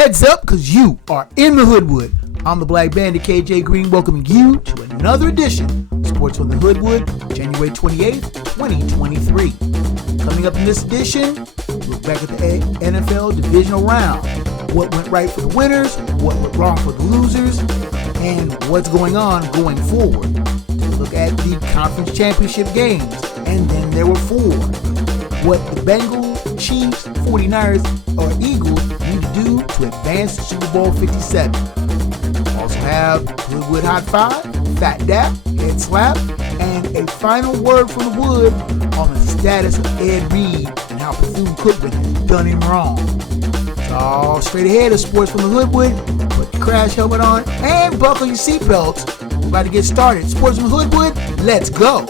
Heads up, because you are in the Hoodwood. I'm the Black Bandit, KJ Green, welcoming you to another edition of Sports from the Hoodwood, January 28th, 2023. Coming up in this edition, look back at the NFL Divisional round. What went right for the winners, what went wrong for the losers, and what's going on going forward. Look at the conference championship games, and then there were four. What the Bengals, Chiefs, 49ers, or Eagles need to do to advance to Super Bowl 57. Also have Hoodwood Hot 5, Phat Dap, Head Slap, and a final word from the Wood on the status of Ed Reed and how Bethune Cookman has done him wrong. It's all straight ahead of Sports from the Hoodwood. Put your crash helmet on and buckle your seatbelts. We're about to get started. Sports from the Hoodwood, let's go.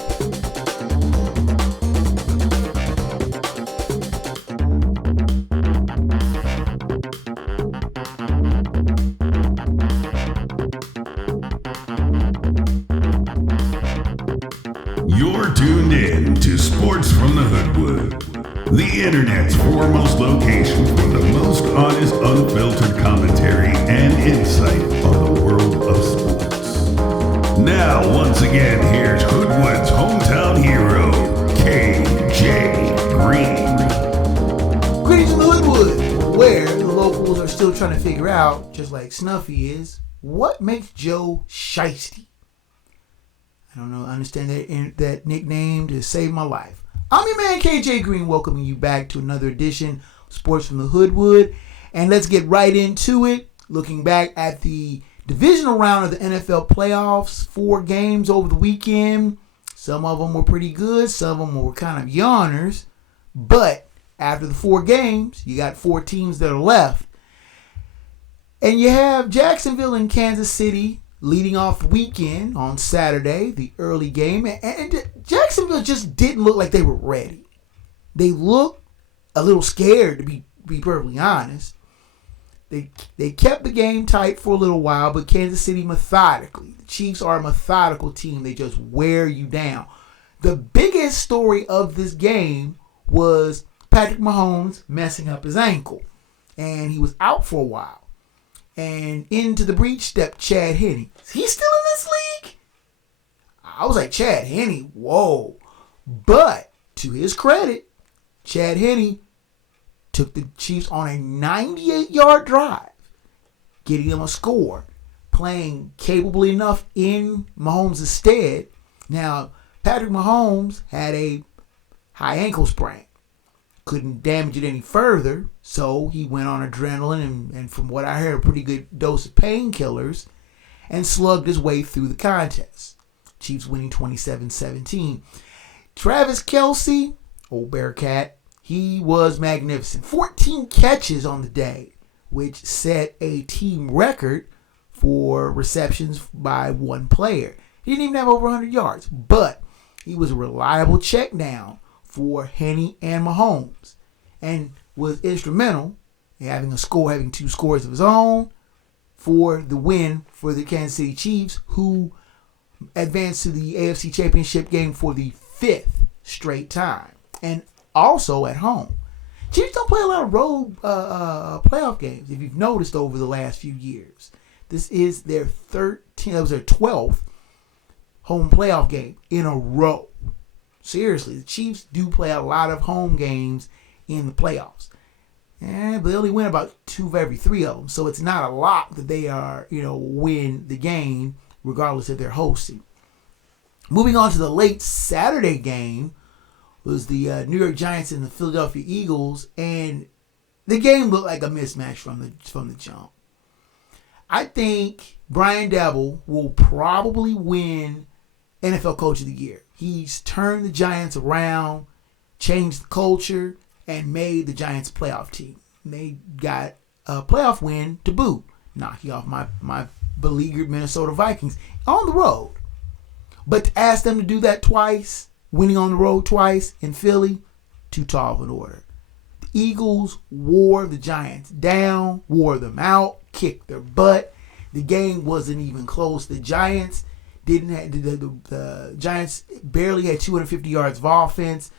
You're tuned in to Sports from the Hoodwood, the internet's foremost location for the most honest, unfiltered commentary and insight on the world of sports. Now, once again, here's Hoodwood's hometown hero, KJ Green. Greetings from the Hoodwood, where the locals are still trying to figure out, just like Snuffy is, what makes Joe shiesty. I don't know, I understand that nickname to save my life. I'm your man KJ Green, welcoming you back to another edition of Sports from the Hoodwood. And let's get right into it. Looking back at the divisional round of the NFL playoffs, 4 games over the weekend. Some of them were pretty good, some of them were kind of yawners. But after the 4 games, you got 4 teams that are left. And you have Jacksonville and Kansas City leading off the weekend on Saturday, the early game. And Jacksonville just didn't look like they were ready. They looked a little scared, to be perfectly honest. They kept the game tight for a little while, but Kansas City methodically. The Chiefs are a methodical team. They just wear you down. The biggest story of this game was Patrick Mahomes messing up his ankle. And he was out for a while. And into the breach stepped Chad Henne. Is he still in this league? I was like, Chad Henne, whoa. But to his credit, Chad Henne took the Chiefs on a 98-yard drive, getting them a score, playing capably enough in Mahomes' stead. Now, Patrick Mahomes had a high ankle sprain. Couldn't damage it any further, so he went on adrenaline and from what I heard, a pretty good dose of painkillers and slugged his way through the contest. Chiefs winning 27-17. Travis Kelce, old Bearcat, he was magnificent. 14 catches on the day, which set a team record for receptions by one player. He didn't even have over 100 yards, but he was a reliable check down for Henne and Mahomes, and was instrumental in having 2 scores of his own for the win for the Kansas City Chiefs, who advanced to the AFC Championship game for the 5th straight time, and also at home. Chiefs don't play a lot of road playoff games, if you've noticed over the last few years. This is their 12th home playoff game in a row. Seriously, the Chiefs do play a lot of home games in the playoffs. But they only win about 2 of every 3 of them. So it's not a lot that they are, win the game regardless if they're hosting. Moving on to the late Saturday game was the New York Giants and the Philadelphia Eagles. And the game looked like a mismatch from the jump. I think Brian Daboll will probably win NFL Coach of the Year. He's turned the Giants around, changed the culture, and made the Giants a playoff team. They got a playoff win to boot, knocking off my beleaguered Minnesota Vikings on the road. But to ask them to do that twice, winning on the road twice in Philly, too tall of an order. The Eagles wore the Giants down, wore them out, kicked their butt. The game wasn't even close. The Giants the Giants barely had 250 yards of offense.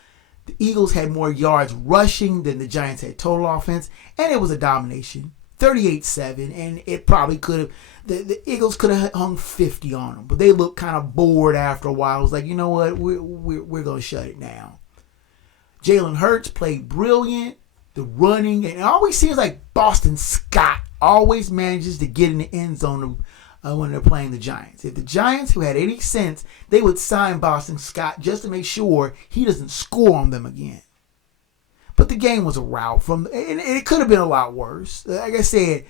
The Eagles had more yards rushing than the Giants had total offense, and it was a domination 38-7, and it probably could have, the Eagles could have hung 50 on them, but they looked kind of bored after a while. It was like, you know what, we're going to shut it down. Jalen Hurts played brilliant. The running, and it always seems like Boston Scott always manages to get in the end zone when they're playing the Giants. If the Giants, who had any sense, they would sign Boston Scott just to make sure he doesn't score on them again. But the game was a rout and it could have been a lot worse. Like I said,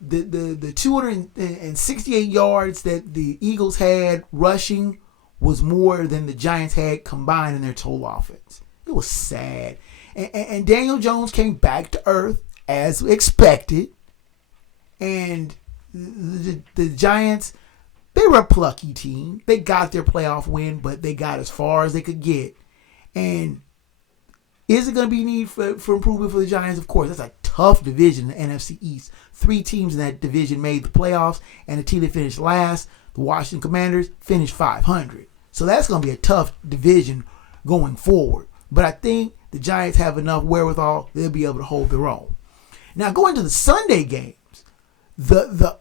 the 268 yards that the Eagles had rushing was more than the Giants had combined in their total offense. It was sad. And Daniel Jones came back to earth as expected. And the Giants, they were a plucky team. They got their playoff win, but they got as far as they could get. And is it going to be need for improvement for the Giants? Of course. That's a tough division in the NFC East. 3 teams in that division made the playoffs, and the team that finished last, the Washington Commanders, finished 500. So that's going to be a tough division going forward. But I think the Giants have enough wherewithal, they'll be able to hold their own. Now, going to the Sunday games, the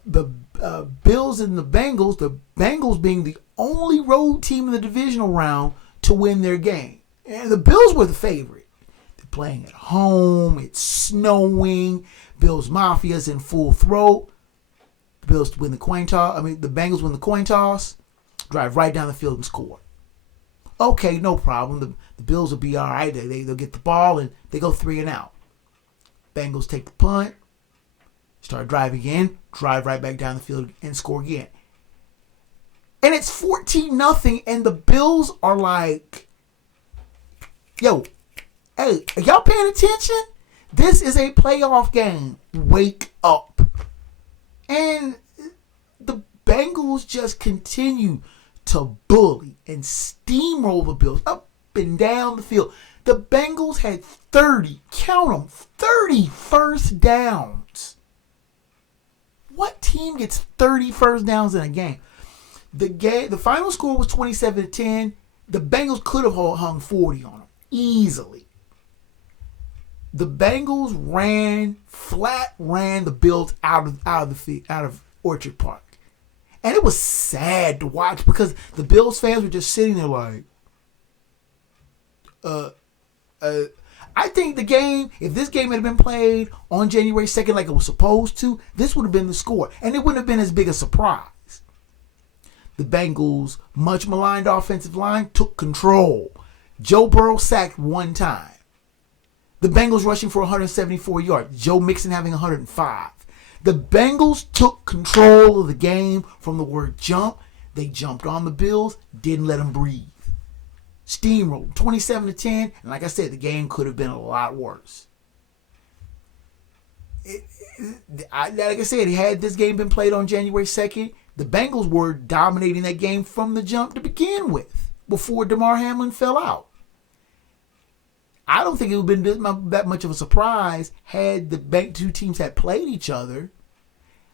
Bills and the Bengals being the only road team in the divisional round to win their game. And the Bills were the favorite. They're playing at home, it's snowing, Bills Mafia's in full throat. The Bills win the coin toss. The Bengals win the coin toss, drive right down the field and score. Okay, no problem. The Bills will be all right. They'll get the ball and they go 3 and out. Bengals take the punt, start driving again, drive right back down the field and score again. And it's 14-0, and the Bills are like, yo, hey, are y'all paying attention? This is a playoff game. Wake up. And the Bengals just continue to bully and steamroll the Bills up and down the field. The Bengals had 30, count them, 30 first downs. What team gets 30 first downs in a game? The final score was 27-10. The Bengals could have hung 40 on them easily. The Bengals ran the Bills out of Orchard Park. And it was sad to watch because the Bills fans were just sitting there like, I think the game, if this game had been played on January 2nd like it was supposed to, this would have been the score. And it wouldn't have been as big a surprise. The Bengals' much maligned offensive line took control. Joe Burrow sacked 1 time. The Bengals rushing for 174 yards. Joe Mixon having 105. The Bengals took control of the game from the word jump. They jumped on the Bills, didn't let them breathe. Steamrolled 27-10, and like I said, the game could have been a lot worse. Like I said, had this game been played on January 2nd, the Bengals were dominating that game from the jump to begin with, before Damar Hamlin fell out. I don't think it would have been that much of a surprise had the 2 teams had played each other.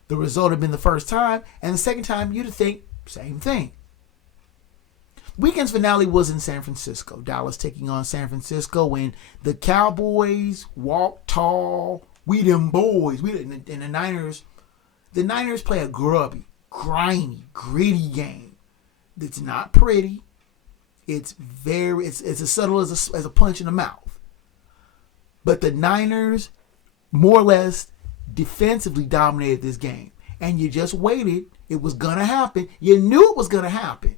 The result had been the first time, and the second time you'd think same thing. Weekend's finale was in San Francisco. Dallas taking on San Francisco, and the Cowboys walk tall. We them boys. And the Niners play a grubby, grimy, gritty game. It's not pretty. It's as subtle as a punch in the mouth. But the Niners, more or less, defensively dominated this game. And you just waited. It was going to happen. You knew it was going to happen.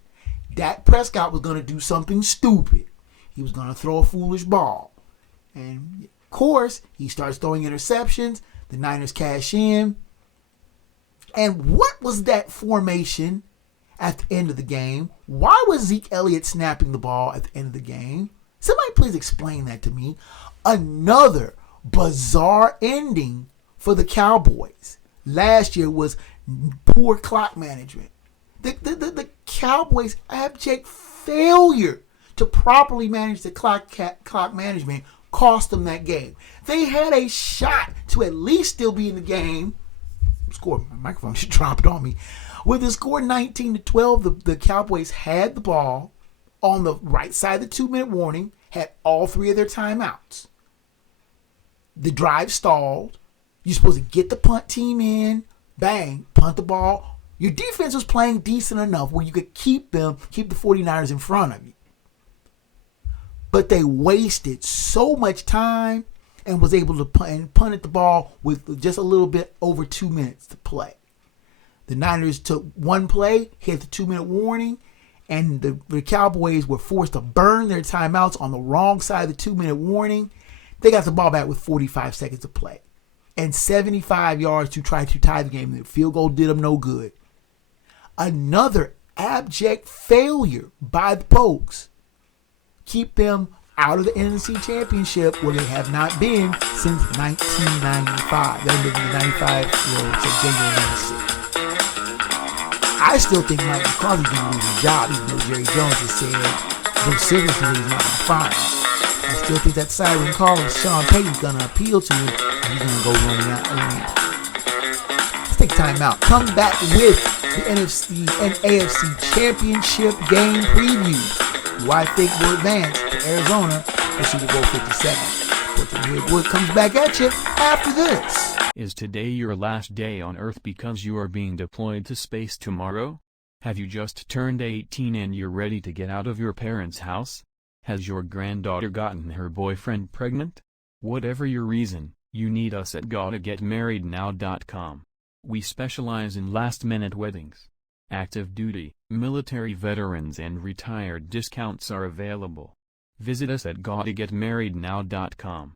Dak Prescott was going to do something stupid. He was going to throw a foolish ball. And, of course, he starts throwing interceptions. The Niners cash in. And what was that formation at the end of the game? Why was Zeke Elliott snapping the ball at the end of the game? Somebody please explain that to me. Another bizarre ending for the Cowboys. Last year was poor clock management. The Cowboys' abject failure to properly manage the clock management cost them that game. They had a shot to at least still be in the game. My microphone just dropped on me. With the score 19-12, the Cowboys had the ball on the right side of the 2-minute warning, had all 3 of their timeouts. The drive stalled. You're supposed to get the punt team in, bang, punt the ball. Your defense was playing decent enough where you could keep the 49ers in front of you. But they wasted so much time and was able to punt the ball with just a little bit over 2 minutes to play. The Niners took one play, hit the 2-minute warning, and the Cowboys were forced to burn their timeouts on the wrong side of the 2-minute warning. They got the ball back with 45 seconds to play and 75 yards to try to tie the game. The field goal did them no good. Another abject failure by the Pokes. Keep them out of the NFC Championship where they have not been since 1995. That ended in the 95, January 96. I still think Mike McCarthy's going to lose his job, even though Jerry Jones has said so seriously that he's not going to fire him. I still think that siren call of Sean Payton's going to appeal to him, and he's going to go running out. Let's take time out. Come back with the NFC and AFC Championship game preview. Who I think will advance to Arizona for Super Bowl 57. But the Hoodwood comes back at you after this. Is today your last day on Earth because you are being deployed to space tomorrow? Have you just turned 18 and you're ready to get out of your parents' house? Has your granddaughter gotten her boyfriend pregnant? Whatever your reason, you need us at GottaGetMarriedNow.com. We specialize in last-minute weddings. Active duty, military veterans and retired discounts are available. Visit us at GottaGetMarriedNow.com.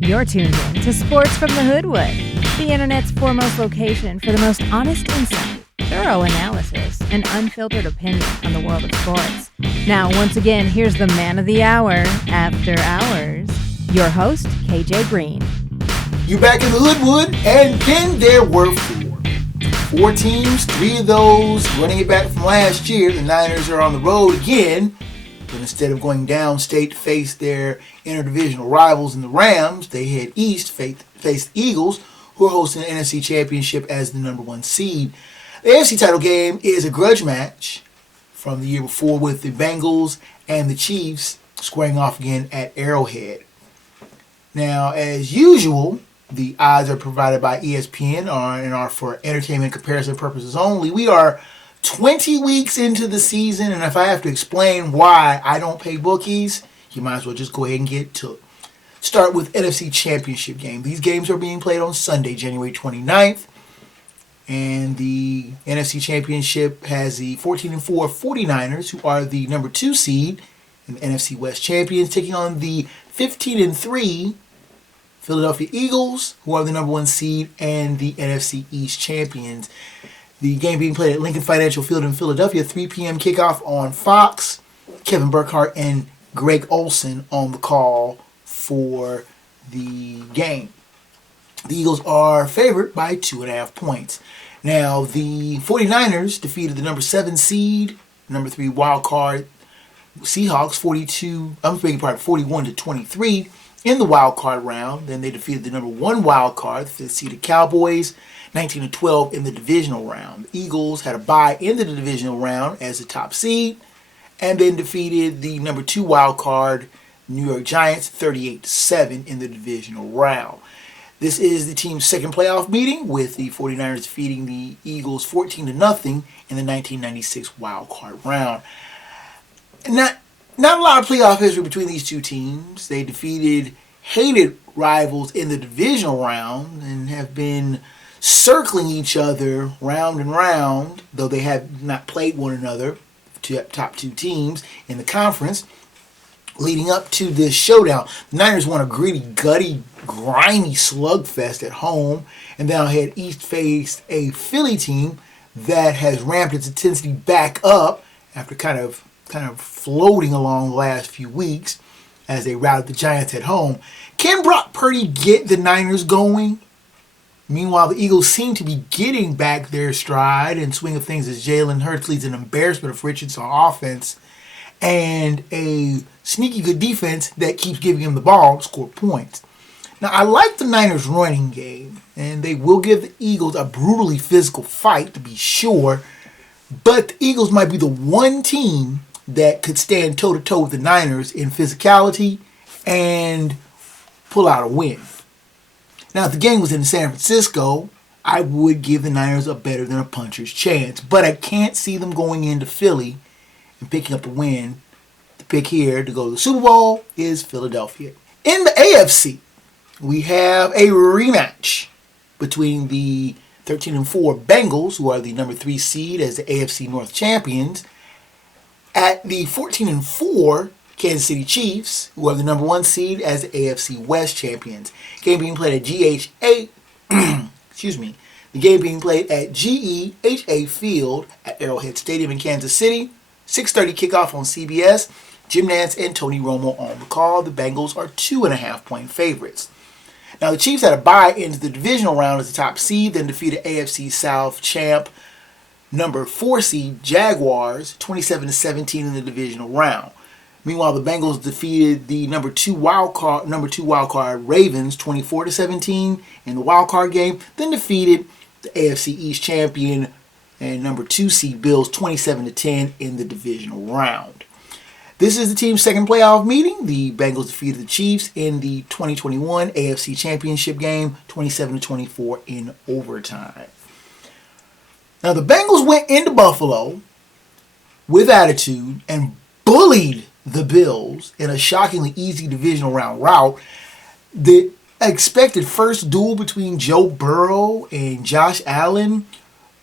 You're tuned in to Sports from the Hoodwood, the internet's foremost location for the most honest insight, thorough analysis, and unfiltered opinion on the world of sports. Now, once again, here's the man of the hour, After Hours, your host, KJ Green. You back in the Hoodwood, and then there were four teams, 3 of those running it back from last year. The Niners are on the road again, but instead of going downstate to face their interdivisional rivals in the Rams, they head east, face the Eagles, who are hosting the NFC Championship as the number 1 seed. The AFC title game is a grudge match from the year before with the Bengals and the Chiefs squaring off again at Arrowhead. Now, as usual, the odds are provided by ESPN and are for entertainment comparison purposes only. We are 20 weeks into the season, and if I have to explain why I don't pay bookies, you might as well just go ahead and get to it. Start with NFC Championship game. These games are being played on Sunday, January 29th, and the NFC Championship has the 14-4 49ers, who are the number 2 seed, and the NFC West champions, taking on the 15-3 Philadelphia Eagles, who are the number 1 seed, and the NFC East champions. The game being played at Lincoln Financial Field in Philadelphia, 3 p.m. kickoff on Fox. Kevin Burkhardt and Greg Olson on the call for the game. The Eagles are favored by 2.5 points. Now, the 49ers defeated the number 7 seed, number 3 wild card Seahawks 41-23 in the wild card round. Then they defeated the number 1 wild card, the 5th seeded Cowboys, 19-12 in the divisional round. The Eagles had a bye in the divisional round as the top seed, and then defeated the number 2 wild card New York Giants 38-7 in the divisional round. This is the team's second playoff meeting, with the 49ers defeating the Eagles 14-0 in the 1996 wild card round. Not a lot of playoff history between these two teams. They defeated hated rivals in the divisional round and have been circling each other round and round, though they have not played one another, top two teams in the conference, leading up to this showdown. The Niners won a gritty, gutty, grimy slugfest at home, and then had East faced a Philly team that has ramped its intensity back up after kind of floating along the last few weeks as they routed the Giants at home. Can Brock Purdy get the Niners going? Meanwhile, the Eagles seem to be getting back their stride and swing of things as Jalen Hurts leads an embarrassment of riches on offense and a sneaky good defense that keeps giving him the ball to score points. Now, I like the Niners' running game, and they will give the Eagles a brutally physical fight, to be sure, but the Eagles might be the one team that could stand toe-to-toe with the Niners in physicality and pull out a win. Now, if the game was in San Francisco, I would give the Niners a better than a puncher's chance, but I can't see them going into Philly and picking up the win. The pick here to go to the Super Bowl is Philadelphia. In the AFC, we have a rematch between the 13-4 Bengals, who are the number 3 seed as the AFC North champions, at the 14-4 Kansas City Chiefs, who are the number 1 seed as the AFC West champions. Game being played at GHA, The game being played at GEHA Field at Arrowhead Stadium in Kansas City. 6:30 kickoff on CBS. Jim Nantz and Tony Romo on the call. The Bengals are 2.5 point favorites. Now, the Chiefs had a bye into the divisional round as the top seed, then defeated AFC South champ number 4 seed Jaguars 27-17 in the divisional round. Meanwhile, the Bengals defeated the number 2 wild card Ravens 24-17 in the wild card game, then defeated the AFC East champion and number 2 seed Bills 27-10 in the divisional round. This is the team's second playoff meeting. The Bengals defeated the Chiefs in the 2021 AFC Championship game 27-24 in overtime. Now, the Bengals went into Buffalo with attitude and bullied the Bills in a shockingly easy divisional round rout. The expected first duel between Joe Burrow and Josh Allen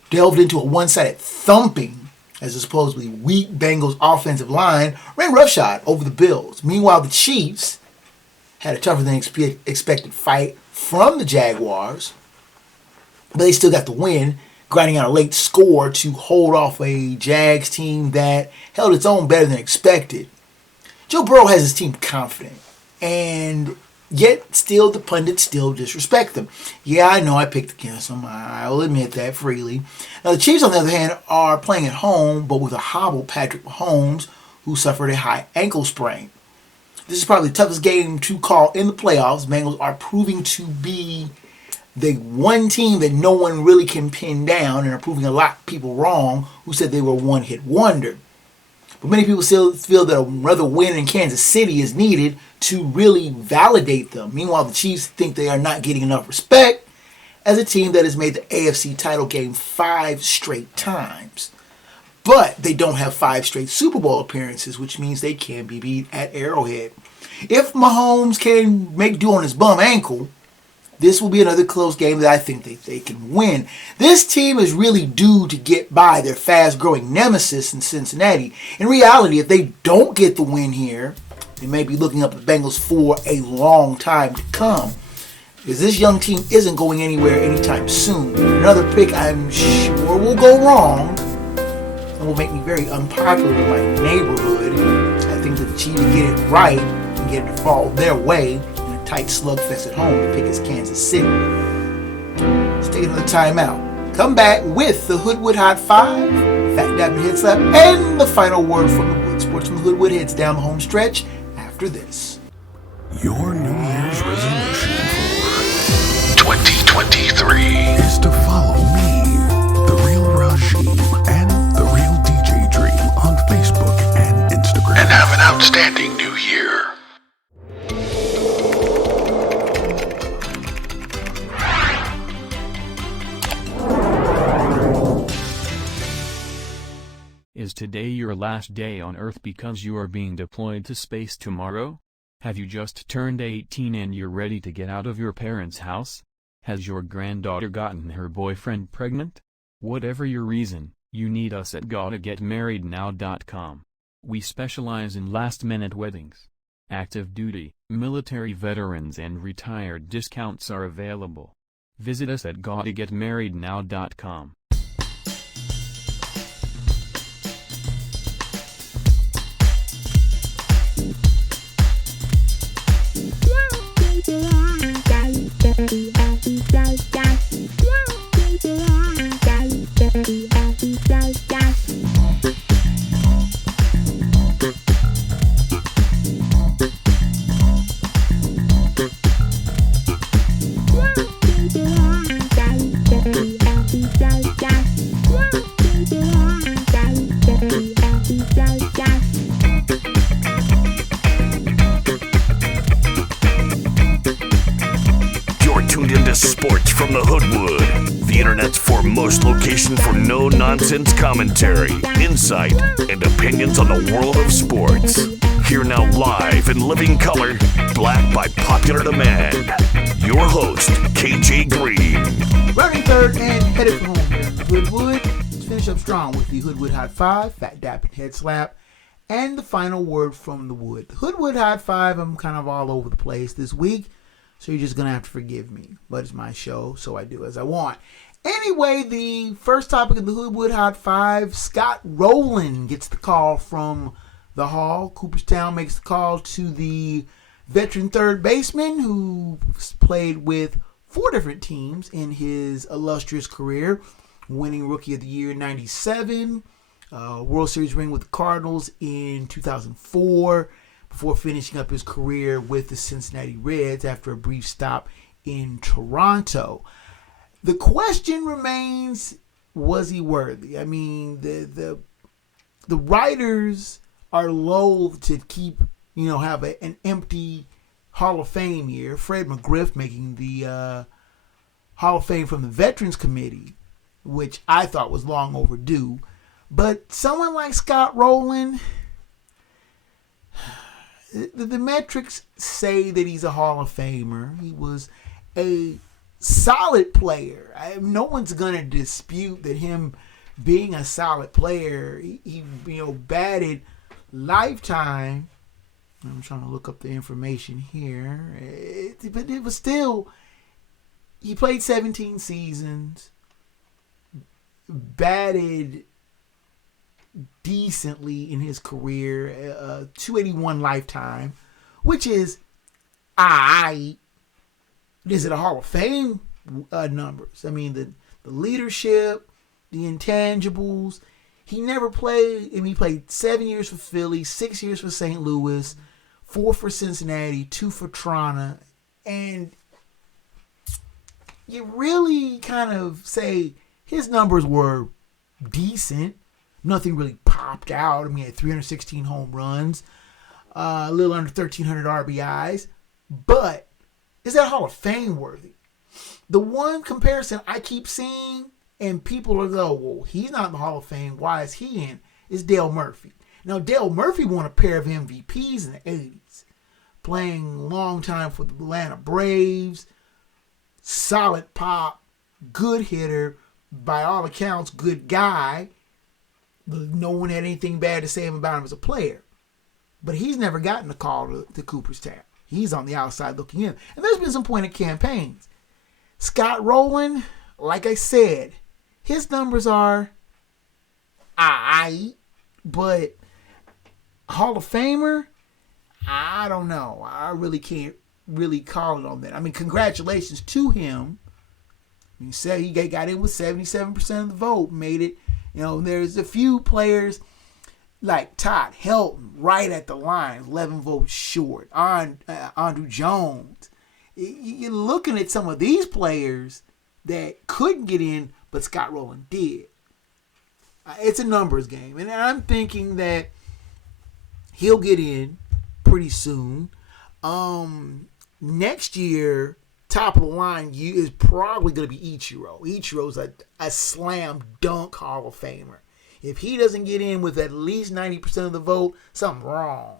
delved into a one-sided thumping as the supposedly weak Bengals offensive line ran roughshod over the Bills. Meanwhile, the Chiefs had a tougher than expected fight from the Jaguars, but they still got the win, grinding out a late score to hold off a Jags team that held its own better than expected. Joe Burrow has his team confident, and yet still the pundits still disrespect them. Yeah, I know I picked against them. I will admit that freely. Now, the Chiefs, on the other hand, are playing at home, but with a hobbled Patrick Mahomes, who suffered a high ankle sprain. This is probably the toughest game to call in the playoffs. Bengals are proving to be the one team that no one really can pin down, and are proving a lot of people wrong who said they were a one-hit wonder. But many people still feel that another win in Kansas City is needed to really validate them. Meanwhile, the Chiefs think they are not getting enough respect as a team that has made the AFC title game 5 straight times. But they don't have 5 straight Super Bowl appearances, which means they can be beat at Arrowhead. If Mahomes can make do on his bum ankle, this will be another close game that I think they can win. This team is really due to get by their fast-growing nemesis in Cincinnati. In reality, if they don't get the win here, they may be looking up at the Bengals for a long time to come, because this young team isn't going anywhere anytime soon. Another pick I'm sure will go wrong and will make me very unpopular in my neighborhood. I think that the Chiefs get it right and get it to fall their way tight slugfest at home to pick his Kansas City. Let's take another timeout. Come back with the Hoodwood Hot 5, Phat Dap and Head Slap, and the final word from the Wood. Sports from the Hoodwood heads down the home stretch after this. Your New Year's resolution for 2023 is to follow me, The Real Rajim, and The Real DJ Dream on Facebook and Instagram. And have an outstanding new year. Is today your last day on Earth because you are being deployed to space tomorrow? Have you just turned 18 and you're ready to get out of your parents' house? Has your granddaughter gotten her boyfriend pregnant? Whatever your reason, you need us at GottaGetMarriedNow.com. We specialize in last-minute weddings. Active duty, military veterans and retired discounts are available. Visit us at GottaGetMarriedNow.com. Sports from the Hoodwood, the internet's foremost location for no-nonsense commentary, insight, and opinions on the world of sports. Here now live in living color, black by popular demand, your host, KJ Green. Running third and headed for home here in the Hoodwood. Let's finish up strong with the Hoodwood Hot 5, Phat Dap and Head Slap, and the final word from the Wood. The Hoodwood Hot 5, I'm kind of all over the place this week. So you're just going to have to forgive me. But it's my show, so I do as I want. Anyway, the first topic of the Hoodwood Hot 5, Scott Rowland gets the call from the Hall. Cooperstown makes the call to the veteran third baseman who played with 4 different teams in his illustrious career, winning Rookie of the Year in 97, World Series ring with the Cardinals in 2004, before finishing up his career with the Cincinnati Reds after a brief stop in Toronto. The question remains, was he worthy? I mean, the writers are loath to keep, have an empty Hall of Fame year. Fred McGriff making the Hall of Fame from the Veterans Committee, which I thought was long overdue. But someone like Scott Rowland, the metrics say that he's a Hall of Famer. He was a solid player. No one's going to dispute that him being a solid player. He batted lifetime. I'm trying to look up the information here. But it was still, he played 17 seasons, batted decently in his career, 281 lifetime, which is is it a Hall of Fame numbers? I mean, the leadership, the intangibles. He never played, he played 7 years for Philly, 6 years for St. Louis, 4 for Cincinnati, 2 for Toronto, and you really kind of say his numbers were decent. Nothing really popped out. I mean, he had 316 home runs, a little under 1,300 RBIs. But is that Hall of Fame worthy? The one comparison I keep seeing, and people are go, well, he's not in the Hall of Fame. Why is he in? Is Dale Murphy. Now, Dale Murphy won a pair of MVPs in the 80s, playing a long time for the Atlanta Braves. Solid pop, good hitter, by all accounts, good guy. No one had anything bad to say about him as a player. But he's never gotten a call to Cooperstown. He's on the outside looking in. And there's been some pointed campaigns. Scott Rowland, like I said, his numbers are but Hall of Famer, I don't know. I really can't really call it on that. I mean, congratulations to him. I mean, he got in with 77% of the vote, made it. You know, there's a few players like Todd Helton right at the line, 11 votes short. Andrew Jones. You're looking at some of these players that couldn't get in, but Scott Rowland did. It's a numbers game, and I'm thinking that he'll get in pretty soon. Next year, top of the line is probably going to be Ichiro. Ichiro's a slam dunk Hall of Famer. If he doesn't get in with at least 90% of the vote, something's wrong.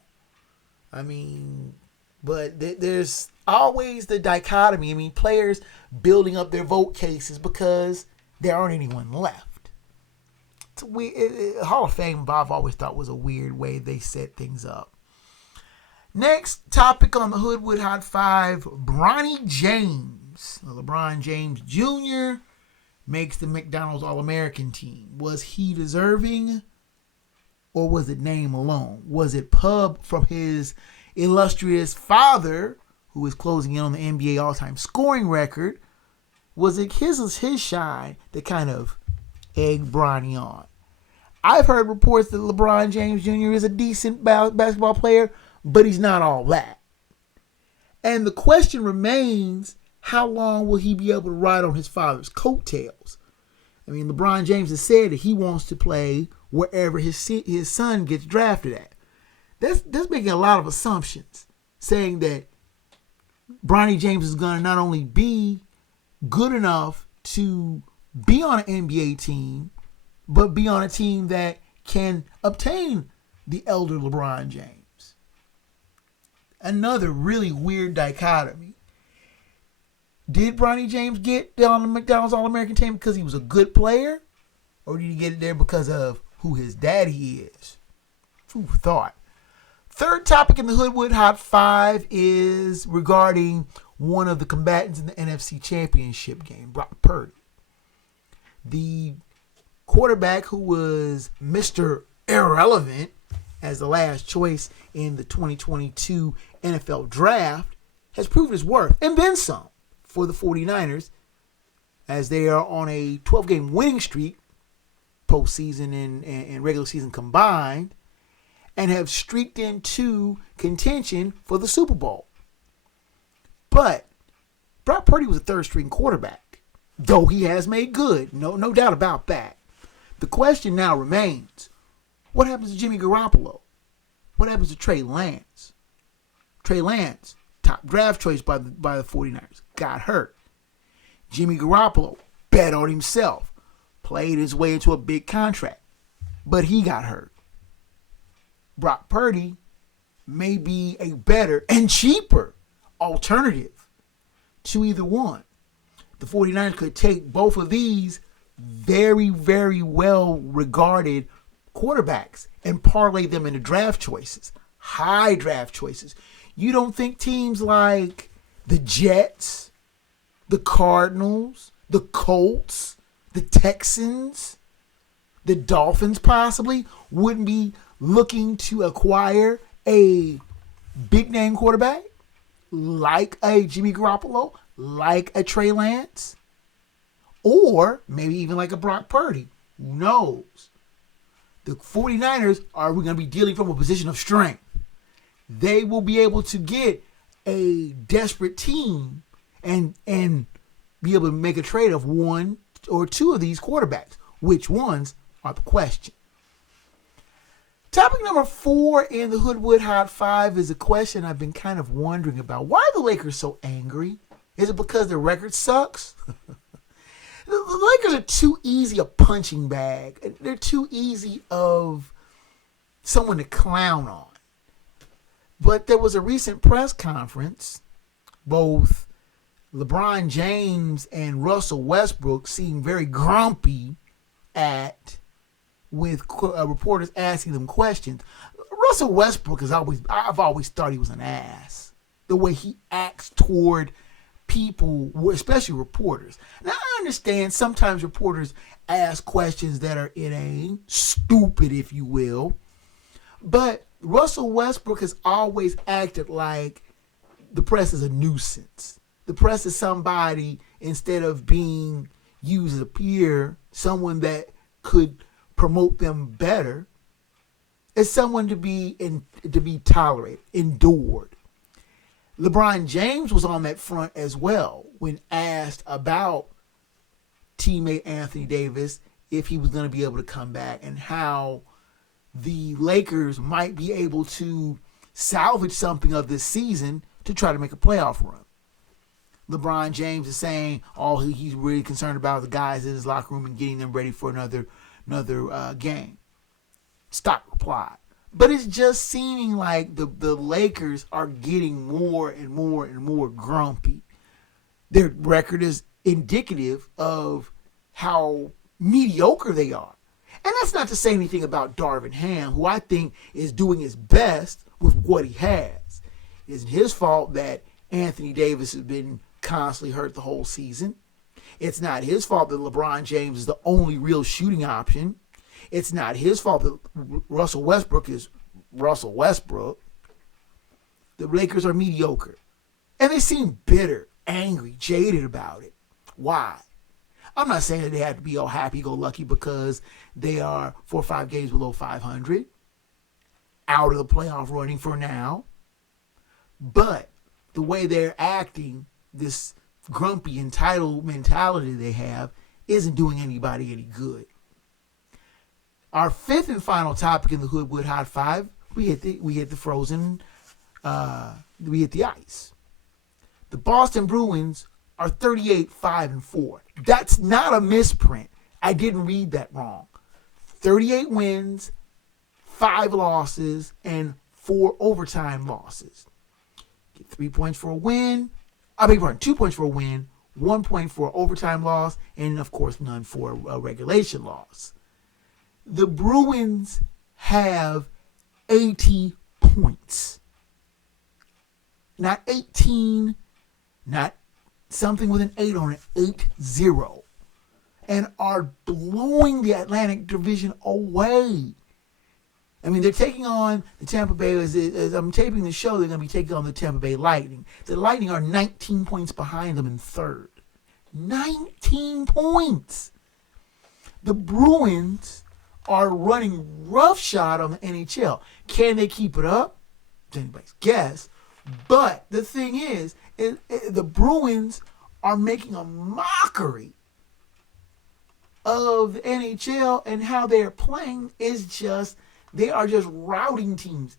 I mean, but there's always the dichotomy. I mean, players building up their vote cases because there aren't anyone left. It's weird. Hall of Fame, I've always thought, was a weird way they set things up. Next topic on the Hoodwood Hot 5, Bronny James. LeBron James Jr. makes the McDonald's All-American team. Was he deserving, or was it name alone? Was it pub from his illustrious father, who is closing in on the NBA all-time scoring record? Was it his shine that kind of egged Bronny on? I've heard reports that LeBron James Jr. is a decent basketball player, but he's not all that. And the question remains, how long will he be able to ride on his father's coattails? I mean, LeBron James has said that he wants to play wherever his son gets drafted at. That's making a lot of assumptions, saying that Bronny James is going to not only be good enough to be on an NBA team, but be on a team that can obtain the elder LeBron James. Another really weird dichotomy. Did Bronny James get on the McDonald's All-American team because he was a good player? Or did he get it there because of who his daddy is? Who thought? Third topic in the Hoodwood Hot 5 is regarding one of the combatants in the NFC Championship game, Brock Purdy. The quarterback who was Mr. Irrelevant as the last choice in the 2022 NFL Draft has proved his worth, and then some, for the 49ers, as they are on a 12-game winning streak, postseason and regular season combined, and have streaked into contention for the Super Bowl. But Brock Purdy was a third-string quarterback, though he has made good, no doubt about that. The question now remains, what happens to Jimmy Garoppolo? What happens to Trey Lance? Trey Lance, top draft choice by the 49ers, got hurt. Jimmy Garoppolo bet on himself, played his way into a big contract, but he got hurt. Brock Purdy may be a better and cheaper alternative to either one. The 49ers could take both of these very, very well regarded quarterbacks and parlay them into draft choices, high draft choices. You don't think teams like the Jets, the Cardinals, the Colts, the Texans, the Dolphins possibly wouldn't be looking to acquire a big name quarterback like a Jimmy Garoppolo, like a Trey Lance, or maybe even like a Brock Purdy? Who knows? The 49ers are going to be dealing from a position of strength. They will be able to get a desperate team and be able to make a trade of one or two of these quarterbacks. Which ones are the question. Topic number 4 in the Hoodwood Hot 5 is a question I've been kind of wondering about. Why are the Lakers so angry? Is it because their record sucks? The Lakers are too easy a punching bag. They're too easy of someone to clown on. But there was a recent press conference. Both LeBron James and Russell Westbrook seemed very grumpy with reporters asking them questions. Russell Westbrook I've always thought he was an ass. The way he acts toward people, especially reporters. Now, I understand sometimes reporters ask questions that are inane, stupid, if you will. But Russell Westbrook has always acted like the press is a nuisance. The press is somebody, instead of being used as a peer, someone that could promote them better, is someone to be tolerated, endured. LeBron James was on that front as well when asked about teammate Anthony Davis, if he was going to be able to come back, and how the Lakers might be able to salvage something of this season to try to make a playoff run. LeBron James is saying all he's really concerned about the guys in his locker room and getting them ready for another game. Stop replied. But it's just seeming like the Lakers are getting more and more and more grumpy. Their record is indicative of how mediocre they are. And that's not to say anything about Darvin Ham, who I think is doing his best with what he has. It isn't his fault that Anthony Davis has been constantly hurt the whole season. It's not his fault that LeBron James is the only real shooting option. It's not his fault that Russell Westbrook is Russell Westbrook. The Lakers are mediocre. And they seem bitter, angry, jaded about it. Why? I'm not saying that they have to be all happy-go-lucky because they are 4 or 5 games below 500, out of the playoff running for now. But the way they're acting, this grumpy, entitled mentality they have, isn't doing anybody any good. Our fifth and final topic in the Hoodwood Hot 5, we hit the frozen, we hit the ice. The Boston Bruins are 38-5-4. That's not a misprint. I didn't read that wrong. 38 wins, 5 losses, and 4 overtime losses. Get 3 points for a win. I beg your pardon, 2 points for a win, 1 point for an overtime loss, and of course none for a regulation loss. The Bruins have 80 points. Not 18, not something with an 8 on it, 8-0. And are blowing the Atlantic Division away. I mean, they're taking on the Tampa Bay, as I'm taping the show, they're going to be taking on the Tampa Bay Lightning. The Lightning are 19 points behind them in third. 19 points. The Bruins are running roughshod on the NHL. Can they keep it up? It's anybody's guess. But the thing is the Bruins are making a mockery of the NHL, and how they're playing is just, they are just routing teams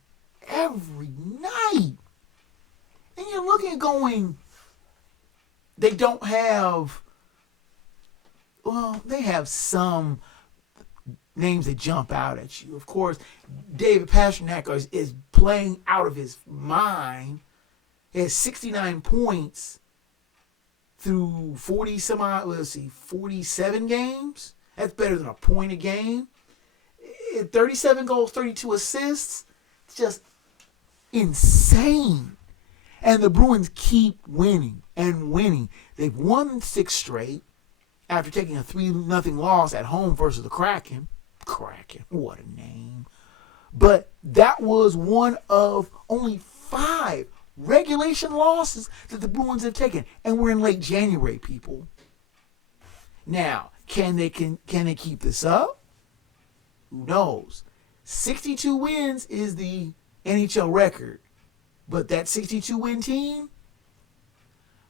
every night. And you're looking at going, they don't have, well, they have some names that jump out at you. Of course, David Pastrnak is playing out of his mind. He has 69 points through 47 games. That's better than a point a game. 37 goals, 32 assists. It's just insane. And the Bruins keep winning and winning. They've won 6 straight after taking a 3-0 loss at home versus the Kraken. Kraken, what a name. But that was one of only 5 regulation losses that the Bruins have taken. And we're in late January, people. Now, can they keep this up? Who knows? 62 wins is the NHL record. But that 62-win team,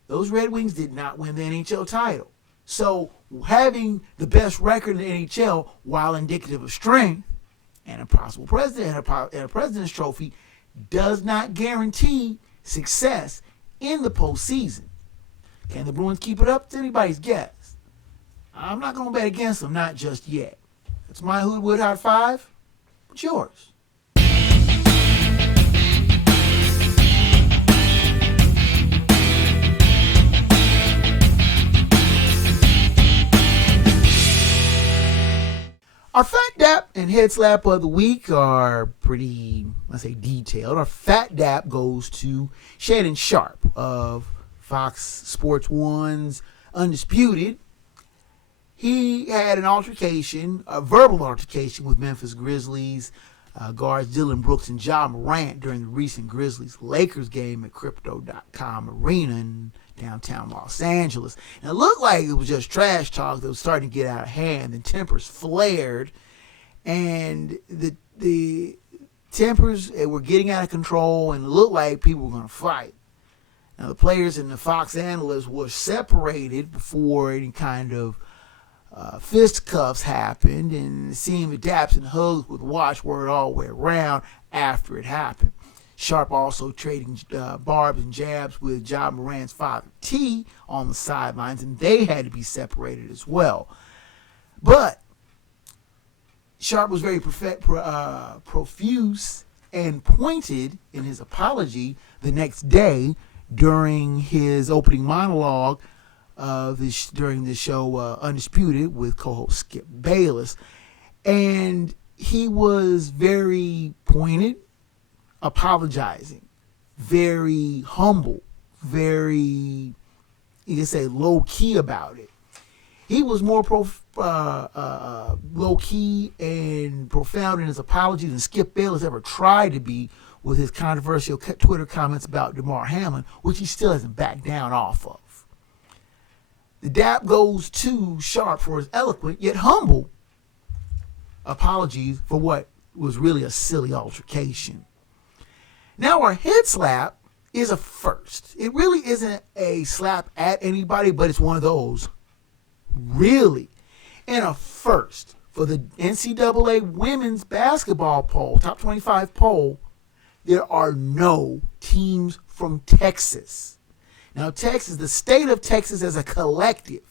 those Red Wings did not win the NHL title. So having the best record in the NHL, while indicative of strength and a possible president and a president's trophy, does not guarantee success in the postseason. Can the Bruins keep it up? It's anybody's guess. I'm not going to bet against them, not just yet. That's my Hoodwood Hot 5. What's yours? Our Fat Dap and Head Slap of the Week are pretty, let's say, detailed. Our Fat Dap goes to Shannon Sharp of Fox Sports 1's Undisputed. He had an altercation, a verbal altercation with Memphis Grizzlies guards Dylan Brooks and Ja Morant during the recent Grizzlies-Lakers game at Crypto.com Arena in downtown Los Angeles. And it looked like it was just trash talk that was starting to get out of hand. And tempers flared, and the tempers were getting out of control, and it looked like people were going to fight. Now, the players and the Fox analysts were separated before any kind of fisticuffs happened, and it seemed the daps and hugs would watch word all the way around after it happened. Sharp also trading barbs and jabs with Ja Morant's father T on the sidelines, and they had to be separated as well. But Sharp was very profuse and pointed in his apology the next day during his opening monologue during the show Undisputed with co-host Skip Bayless. And he was very pointed, apologizing, very humble, very, you can say, low-key about it. He was more low-key and profound in his apology than Skip Bayless ever tried to be with his controversial Twitter comments about DeMar Hamlin, which he still hasn't backed down off of. The dap goes to Sharp for his eloquent yet humble apologies for what was really a silly altercation. Now, our head slap is a first. It really isn't a slap at anybody, but it's one of those. Really. And a first for the NCAA women's basketball poll, top 25 poll, there are no teams from Texas. Now, Texas, the state of Texas as a collective,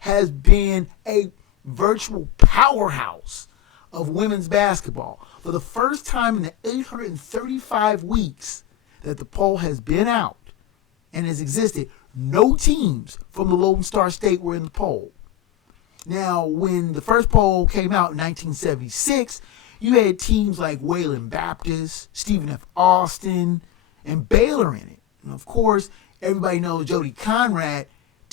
has been a virtual powerhouse of women's basketball. For the first time in the 835 weeks that the poll has been out and has existed, no teams from the Lone Star State were in the poll. Now, when the first poll came out in 1976, you had teams like Wayland Baptist, Stephen F. Austin, and Baylor in it. And of course, everybody knows Jody Conrad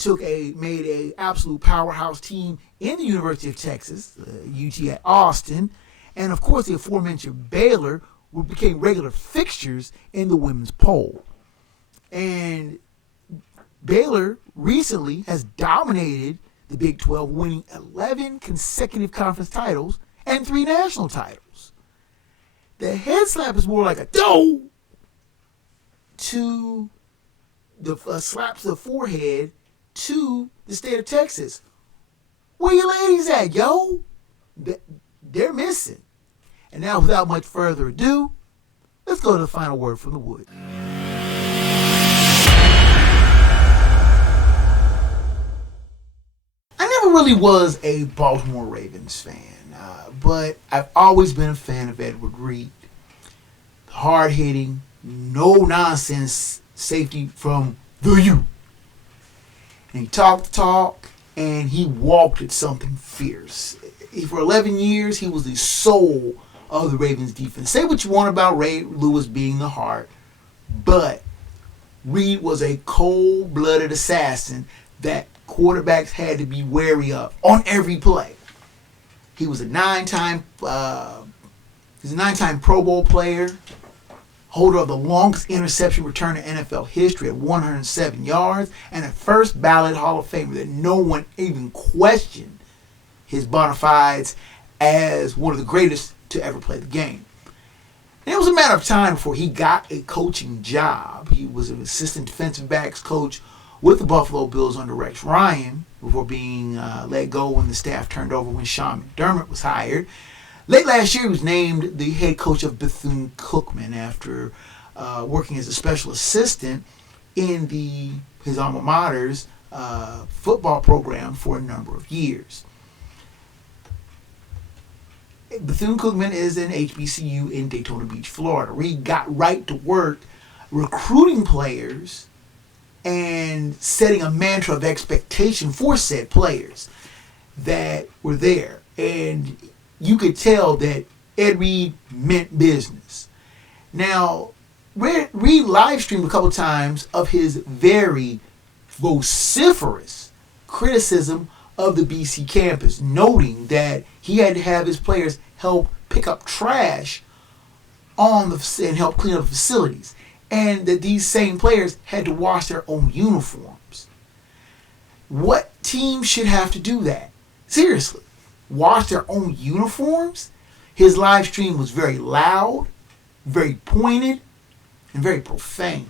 made a absolute powerhouse team in the University of Texas, UT at Austin, and of course the aforementioned Baylor became regular fixtures in the women's poll. And Baylor recently has dominated the Big 12, winning 11 consecutive conference titles and 3 national titles. The head slap is more like a dough to the slaps to the forehead to the state of Texas. Where your ladies at, yo? They're missing. And now, without much further ado, let's go to the final word from the Wood. I never really was a Baltimore Ravens fan, but I've always been a fan of Edward Reed. Hard-hitting, no-nonsense safety from the U. And he talked the talk, and he walked at something fierce. For 11 years, he was the soul of the Ravens defense. Say what you want about Ray Lewis being the heart, but Reed was a cold-blooded assassin that quarterbacks had to be wary of on every play. He was a 9-time Pro Bowl player, holder of the longest interception return in NFL history at 107 yards, and a first ballot Hall of Famer that no one even questioned his bona fides as one of the greatest to ever play the game. And it was a matter of time before he got a coaching job. He was an assistant defensive backs coach with the Buffalo Bills under Rex Ryan before being let go when the staff turned over when Sean McDermott was hired. Late last year, he was named the head coach of Bethune Cookman after working as a special assistant in his alma mater's football program for a number of years. Bethune Cookman is an HBCU in Daytona Beach, Florida. Reed got right to work recruiting players and setting a mantra of expectation for said players that were there. And you could tell that Ed Reed meant business. Now, Reed live streamed a couple times of his very vociferous criticism of the BC campus, noting that he had to have his players help pick up trash and help clean up facilities, and that these same players had to wash their own uniforms. What team should have to do that? Seriously, wash their own uniforms? His live stream was very loud, very pointed, and very profane.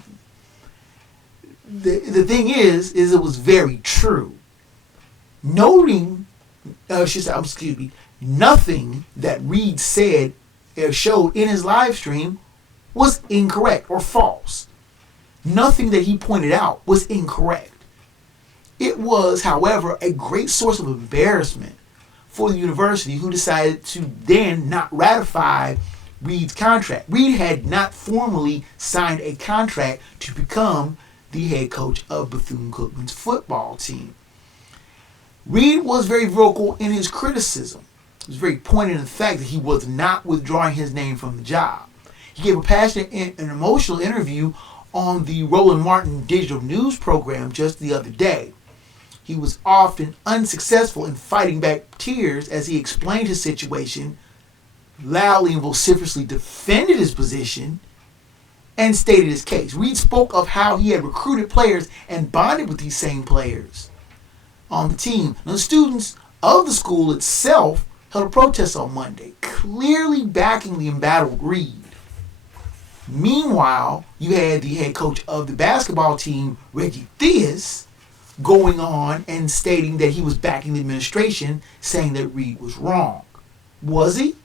The thing is it was very true. Nothing that Reed said or showed in his live stream was incorrect or false. Nothing that he pointed out was incorrect. It was, however, a great source of embarrassment for the university, who decided to then not ratify Reed's contract. Reed had not formally signed a contract to become the head coach of Bethune-Cookman's football team. Reed was very vocal in his criticism. He was very pointed in the fact that he was not withdrawing his name from the job. He gave a passionate and emotional interview on the Roland Martin digital news program just the other day. He was often unsuccessful in fighting back tears as he explained his situation, loudly and vociferously defended his position, and stated his case. Reed spoke of how he had recruited players and bonded with these same players on the team. Now, the students of the school itself held a protest on Monday, clearly backing the embattled Reed. Meanwhile, you had the head coach of the basketball team, Reggie Theus, going on and stating that he was backing the administration, saying that Reed was wrong. Was he?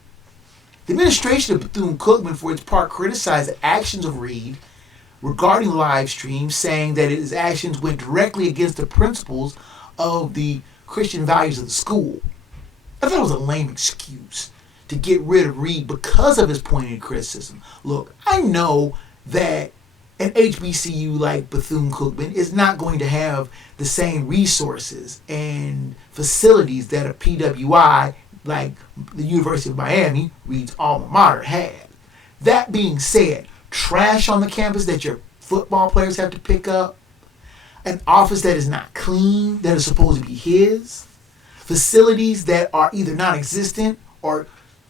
The administration of Bethune-Cookman, for its part, criticized the actions of Reed regarding the live stream, saying that his actions went directly against the principles of the Christian values of the school. I thought it was a lame excuse to get rid of Reed because of his pointed criticism. Look, I know that an HBCU like Bethune-Cookman is not going to have the same resources and facilities that a PWI like the University of Miami, Reed's alma mater, had. That being said, trash on the campus that your football players have to pick up, an office that is not clean, that is supposed to be his, facilities that are either non-existent or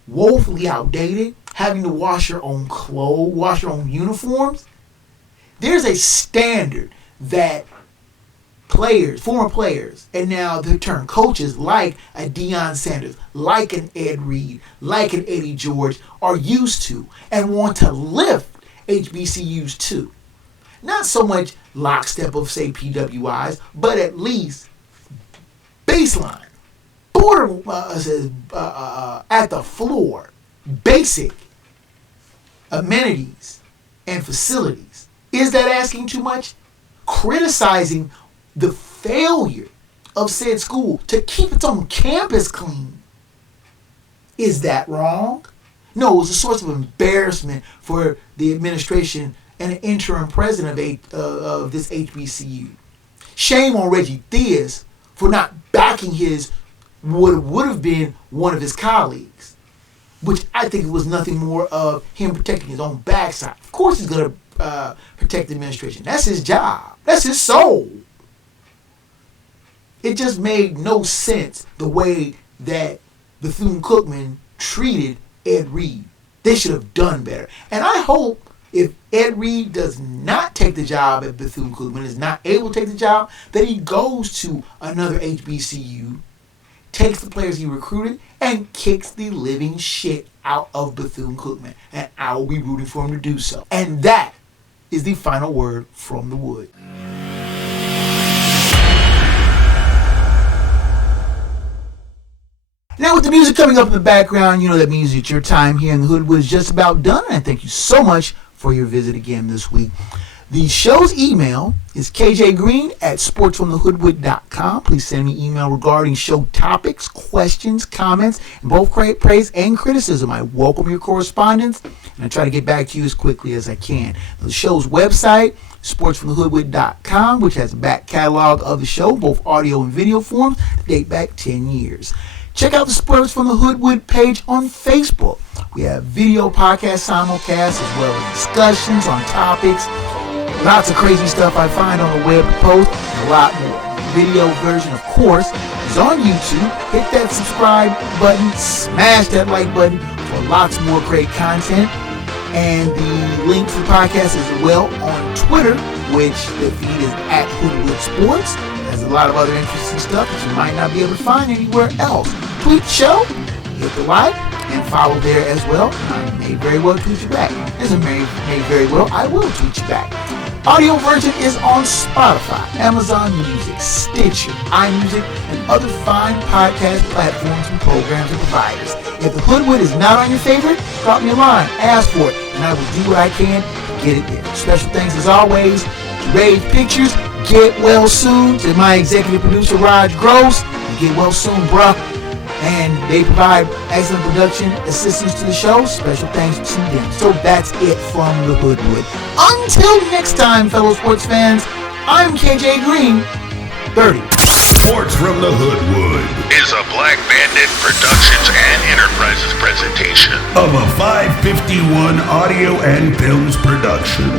woefully outdated, having to wash your own clothes, wash your own uniforms. There's a standard that players, former players, and now they turn coaches like a Deion Sanders, like an Ed Reed, like an Eddie George are used to and want to lift HBCUs to. Not so much lockstep of, say, PWIs, but at least baseline, border at the floor, basic amenities and facilities. Is that asking too much? Criticizing the failure of said school to keep its own campus clean. Is that wrong? No, it was a source of embarrassment for the administration and the interim president of this HBCU. Shame on Reggie Theus for not backing his what would have been one of his colleagues, which I think was nothing more of him protecting his own backside. Of course he's going to protect the administration. That's his job. That's his soul. It just made no sense the way that Bethune-Cookman treated Ed Reed. They should have done better. And I hope if Ed Reed does not take the job at Bethune-Cookman, is not able to take the job, that he goes to another HBCU, takes the players he recruited, and kicks the living shit out of Bethune-Cookman. And I will be rooting for him to do so. And that is the final word from the Wood. Now, with the music coming up in the background, you know that means that your time here in the Hoodwood is just about done. And thank you so much for your visit again this week. The show's email is kjgreen@sportsfromthehoodwood.com. Please send me email regarding show topics, questions, comments, and both praise and criticism. I welcome your correspondence, and I try to get back to you as quickly as I can. The show's website, sportsfromthehoodwood.com, which has a back catalog of the show, both audio and video forms, that date back 10 years. Check out the Sports from the Hoodwood page on Facebook. We have video podcast simulcasts as well as discussions on topics. Lots of crazy stuff I find on the web to post, and a lot more. The video version, of course, is on YouTube. Hit that subscribe button, smash that like button for lots more great content. And the link to the podcast is as well on Twitter, which the feed is at Hoodwood Sports. There's a lot of other interesting stuff that you might not be able to find anywhere else. Tweet the show, hit the like, and follow there as well. I may very well tweet you back. As I may very well, I will tweet you back. Audio version is on Spotify, Amazon Music, Stitcher, iMusic, and other fine podcast platforms and programs and providers. If the Hoodwood is not on your favorite, drop me a line, ask for it, and I will do what I can to get it there. Special thanks as always to Rave Pictures, Get Well Soon, to my executive producer Raj Gross, Get Well Soon, bruh. And they provide excellent production assistance to the show. Special thanks to them. So that's it from the Hoodwood. Until next time, fellow sports fans, I'm KJ Green, 30. Sports from the Hoodwood is a Black Bandit Productions and Enterprises presentation of a 551 audio and films production.